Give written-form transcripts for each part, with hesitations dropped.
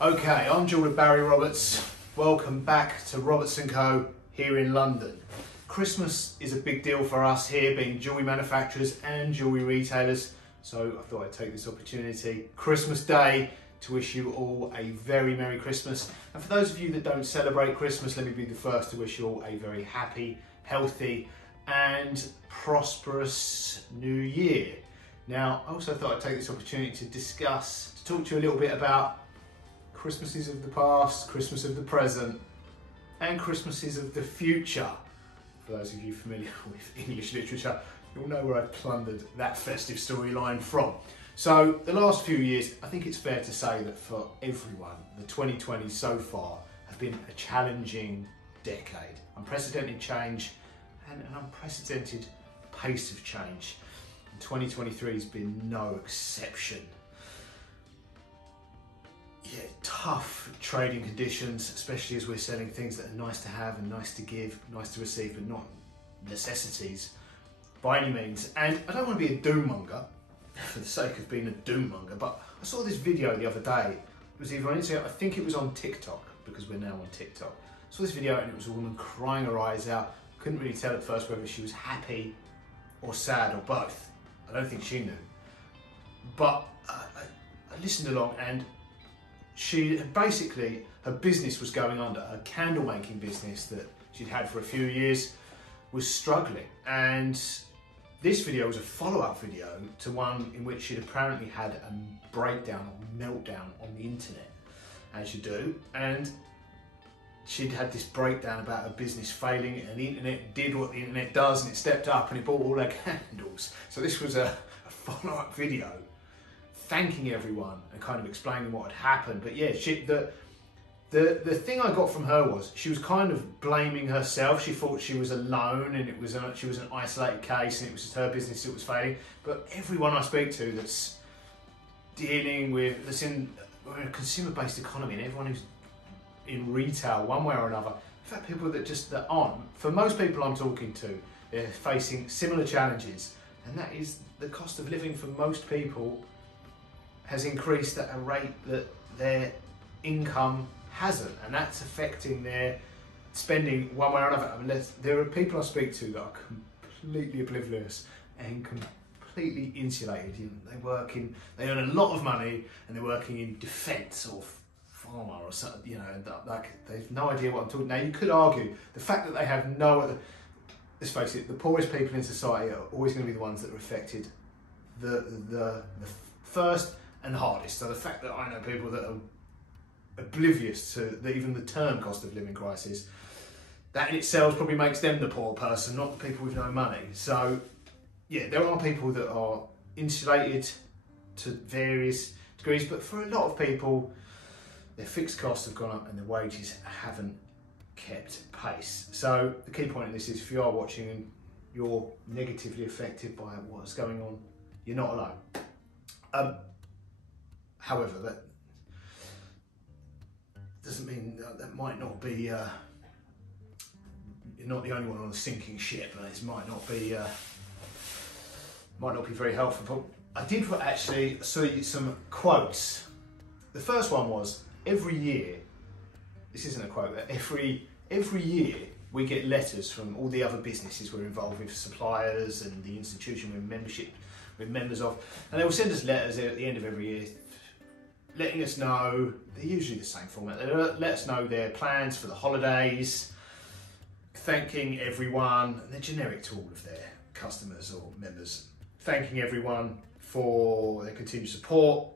Okay, I'm jeweller Barry Roberts. Welcome back to Roberts & Co here in London. Christmas is a big deal for us here, being jewellery manufacturers and jewellery retailers, so I thought I'd take this opportunity, Christmas Day, to wish you all a very Merry Christmas. And for those of you that don't celebrate Christmas, let me be the first to wish you all a very happy, healthy and prosperous New Year. Now, I also thought I'd take this opportunity to talk to you a little bit about Christmases of the past, Christmas of the present, and Christmases of the future. For those of you familiar with English literature, you'll know where I plundered that festive storyline from. So the last few years, I think it's fair to say that for everyone, the 2020s so far have been a challenging decade. Unprecedented change and an unprecedented pace of change. And 2023 has been no exception. Yeah, tough trading conditions, especially as we're selling things that are nice to have and nice to give, nice to receive, but not necessities by any means. And I don't want to be a doom monger for the sake of being a doom monger, but I saw this video the other day. It was either on Instagram, I think it was on TikTok, because we're now on TikTok. I saw this video and it was a woman crying her eyes out. Couldn't really tell at first whether she was happy or sad or both. I don't think she knew. But I listened along, and she basically, her business was going under. Her candle making business that she'd had for a few years was struggling. And this video was a follow-up video to one in which she'd apparently had a breakdown or meltdown on the internet, as you do. And she'd had this breakdown about her business failing, and the internet did what the internet does, and it stepped up and it bought all her candles. So this was a follow-up video thanking everyone and kind of explaining what had happened. But yeah, the thing I got from her was she was kind of blaming herself. She thought she was alone and she was an isolated case and it was just her business that was failing. But everyone I speak to that's dealing with, we're in a consumer-based economy, and everyone who's in retail one way or another, in fact people that aren't, for most people I'm talking to, they're facing similar challenges, and that is the cost of living for most people has increased at a rate that their income hasn't, and that's affecting their spending one way or another. I mean, there are people I speak to that are completely oblivious and completely insulated. You know, they earn a lot of money, and they're working in defence or pharma or something. You know, like they've no idea what I'm talking. Now, you could argue the fact that they have no other. Let's face it, the poorest people in society are always going to be the ones that are affected the first and the hardest. So the fact that I know people that are oblivious to even the term cost of living crisis, that in itself probably makes them the poor person, not the people with no money. So yeah, there are people that are insulated to various degrees, but for a lot of people, their fixed costs have gone up and their wages haven't kept pace. So the key point in this is, if you are watching and you're negatively affected by what's going on, you're not alone. However, that doesn't mean that might not be, you're not the only one on a sinking ship, and it might not be very helpful. But I did actually see some quotes. The first one was, every year, this isn't a quote, but every year we get letters from all the other businesses we're involved with, suppliers and the institution we're members of, and they will send us letters at the end of every year letting us know, they're usually the same format, they let us know their plans for the holidays, thanking everyone, and they're generic to all of their customers or members, thanking everyone for their continued support.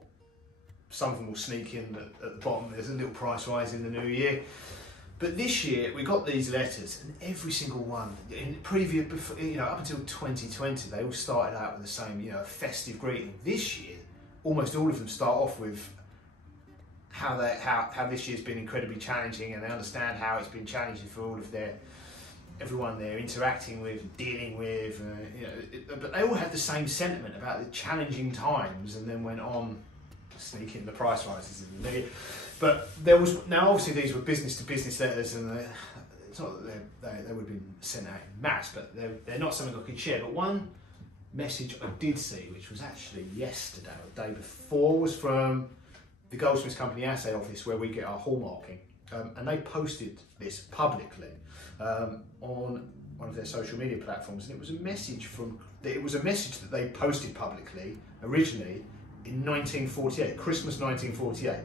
Some of them will sneak in at the bottom, there's a little price rise in the new year. But this year we got these letters, and every single one, up until 2020, they all started out with the same, festive greeting. This year, almost all of them start off with how this year's been incredibly challenging, and they understand how it's been challenging for all of everyone they're interacting with, dealing with, but they all had the same sentiment about the challenging times, and then went on sneaking the price rises in the new year. But now obviously these were business to business letters, and it's not that they would have been sent out in mass, but they're not something I could share. But one message I did see, which was actually yesterday or the day before, was from the Goldsmith Company assay office where we get our hallmarking, and they posted this publicly on one of their social media platforms, and it was a message that they posted publicly originally in 1948, Christmas 1948.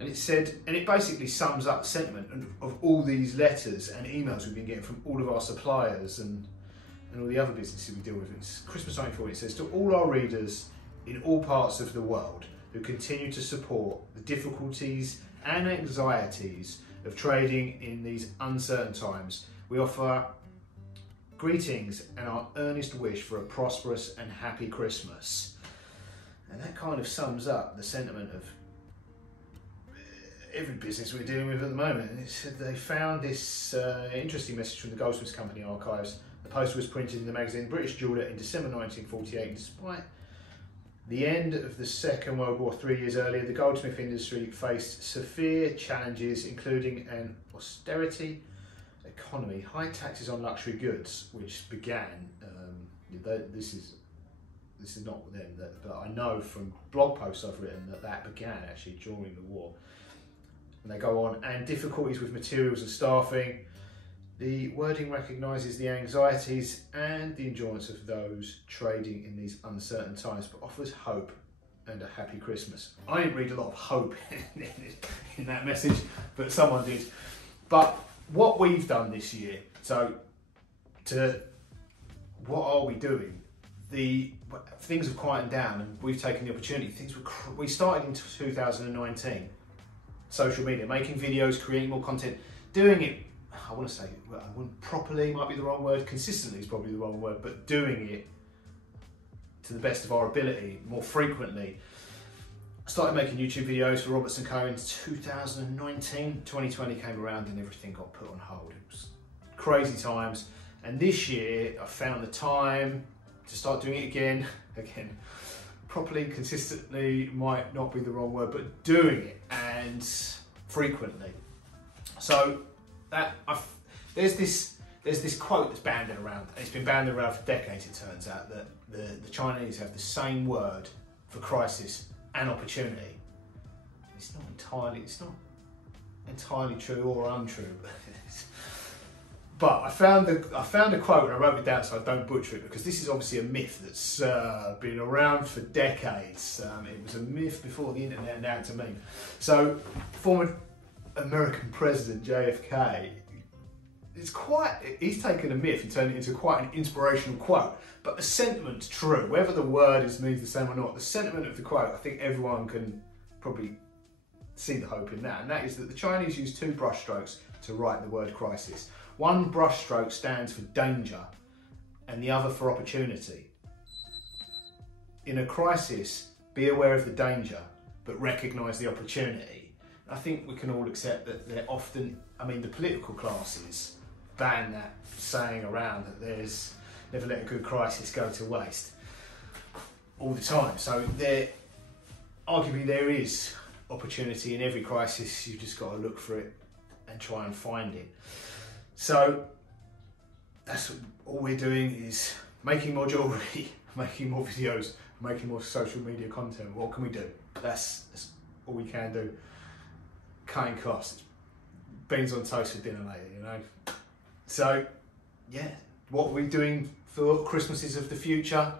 And it said, and it basically sums up the sentiment of all these letters and emails we've been getting from all of our suppliers and all the other businesses we deal with. It's Christmas 1940. It says, to all our readers in all parts of the world who continue to support the difficulties and anxieties of trading in these uncertain times, we offer greetings and our earnest wish for a prosperous and happy Christmas. And that kind of sums up the sentiment of every business we're dealing with at the moment. And it said they found this interesting message from the Goldsmith Company archives. The poster was printed in the magazine British Jeweller in December 1948, and despite the end of the Second World War 3 years earlier, the goldsmith industry faced severe challenges, including an austerity economy, high taxes on luxury goods, which began, this is not with them, but I know from blog posts I've written that began actually during the war. And they go on, and difficulties with materials and staffing. The wording recognises the anxieties and the endurance of those trading in these uncertain times, but offers hope and a happy Christmas. I didn't read a lot of hope in that message, but someone did. But what we've done this year, what are we doing? Things have quietened down, and we've taken the opportunity. We started in 2019, social media, making videos, creating more content, doing it, I want to say, properly might be the wrong word, consistently is probably the wrong word, but doing it to the best of our ability, more frequently. I started making YouTube videos for Roberts & Co in 2019. 2020 came around and everything got put on hold. It was crazy times. And this year I found the time to start doing it again, properly, consistently might not be the wrong word, but doing it and frequently. So there's this quote that's banded around, and it's been banded around for decades, it turns out, that the Chinese have the same word for crisis and opportunity. It's not entirely true or untrue, but I found a quote and I wrote it down so I don't butcher it, because this is obviously a myth that's been around for decades. It was a myth before the internet, and now it's a meme. So, former American President JFK, he's taken a myth and turned it into quite an inspirational quote, but the sentiment's true. Whether the word means the same or not, the sentiment of the quote, I think everyone can probably see the hope in that, and that is that the Chinese use two brushstrokes to write the word crisis. One brushstroke stands for danger and the other for opportunity. In a crisis, be aware of the danger, but recognise the opportunity. I think we can all accept that they're often, the political classes ban that saying around that there's never let a good crisis go to waste all the time. So arguably there is opportunity in every crisis. You've just got to look for it and try and find it. So that's all we're doing, is making more jewellery, making more videos, making more social media content. What can we do? That's all we can do. Cutting costs. Beans on toast for dinner later, So yeah, what are we doing for Christmases of the future?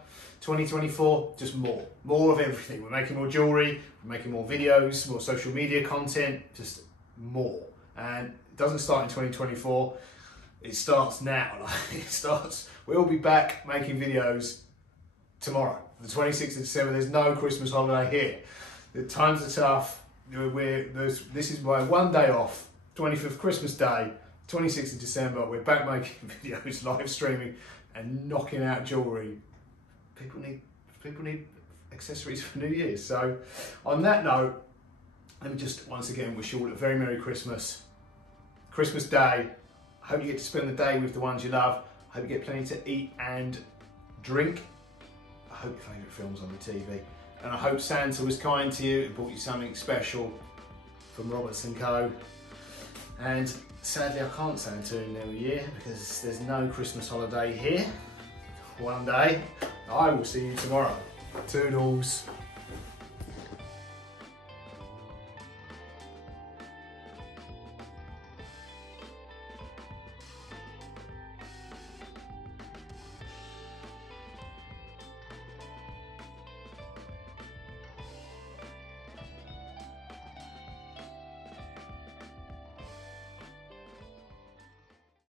2024, just more of everything. We're making more jewellery, we're making more videos, more social media content, just more. And it doesn't start in 2024, it starts now. We'll be back making videos tomorrow, the 26th of December. There's no Christmas holiday here. The times are tough. This is my one day off, 25th Christmas Day, 26th of December. We're back making videos, live streaming and knocking out jewellery. People need accessories for New Year's. So on that note, let me just once again wish you all a very Merry Christmas. Christmas Day. I hope you get to spend the day with the ones you love. I hope you get plenty to eat and drink. I hope your favourite film's on the TV. And I hope Santa was kind to you and brought you something special from Roberts & Co. And sadly I can't say until New Year because there's no Christmas holiday here. One day. I will see you tomorrow. Toodles.